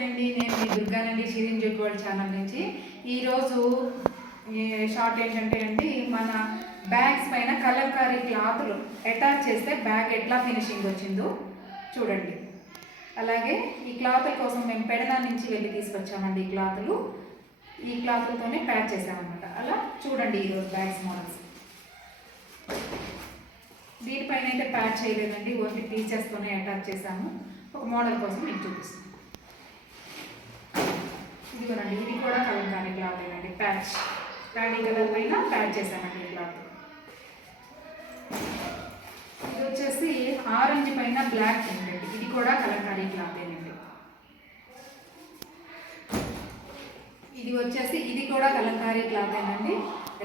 నమస్తే అండి, నేను మీ దుర్గానండి, షిరిన్ జుక్ వరల్డ్ ఛానల్ నుంచి. ఈరోజు షార్ట్ ఏంటంటే అండి, మన బ్యాగ్స్ పైన కలంకారీ క్లాత్లు అటాచ్ చేస్తే బ్యాగ్ ఎట్లా ఫినిషింగ్ వచ్చిందో చూడండి. అలాగే ఈ క్లాతుల కోసం మేము పెడనా నుంచి వెళ్ళి తీసుకొచ్చామండి. ఈ క్లాతులతోనే ప్యాక్ చేసామన్నమాట. అలా చూడండి ఈరోజు బ్యాగ్స్ మోడల్స్. దీనిపైన అయితే ప్యాక్ చేయలేదండి, ఓన్లీ పీచెస్తోనే అటాచ్ చేసాము. ఒక మోడల్ కోసం మీకు చూపిస్తాను. ఇదిగోనండి, ఇది కూడా కలంకారీ క్లాత్ ఏనండి. ప్యాడీ కలర్ పైన ప్యాక్ చేసామండి ఈ క్లాత్. ఇది వచ్చేసి ఆరెంజ్ పైన బ్లాక్ ఏంటండి, ఇది కూడా కలంకారీ క్లాత్ ఏనండి. ఇది కూడా కలంకారీ క్లాత్ ఏనండి.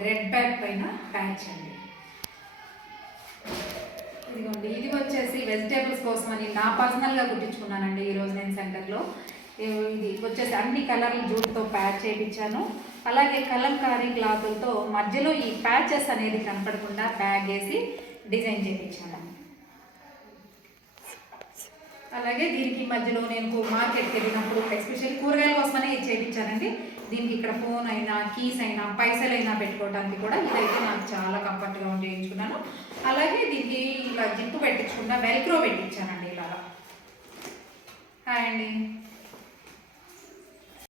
రెడ్ బ్యాగ్ పైన ప్యాచ్ అండి. ఇదిగోండి, ఇది వచ్చేసి వెజిటేబుల్స్ కోసం అని నా పర్సనల్గా కుట్టించుకున్నానండి ఈరోజు నేను సెంటర్లో. ఇది వచ్చేసి అన్ని కలర్ల జూట్తో ప్యాచ్ చేయించాను. అలాగే కలంకారీ క్లాతులతో మధ్యలో ఈ ప్యాచెస్ అనేది కనపడకుండా బ్యాగ్ వేసి డిజైన్ చేయించాను. అలాగే దీనికి మధ్యలో నేను మార్కెట్కి వెళ్ళినప్పుడు ఎస్పెషల్లీ కూరగాయల కోసమనే ఇది చేయించానండి. దీనికి ఇక్కడ ఫోన్ అయినా, కీస్ అయినా, పైసలైనా పెట్టుకోవడానికి కూడా ఇదైతే నాకు చాలా కంఫర్ట్గా ఉండి చేయించుకున్నాను. అలాగే దీనికి ఇలా జిప్పు పెట్టించకుండా వెల్క్రో పెట్టించానండి ఇలాగా. హాయ్ అండి.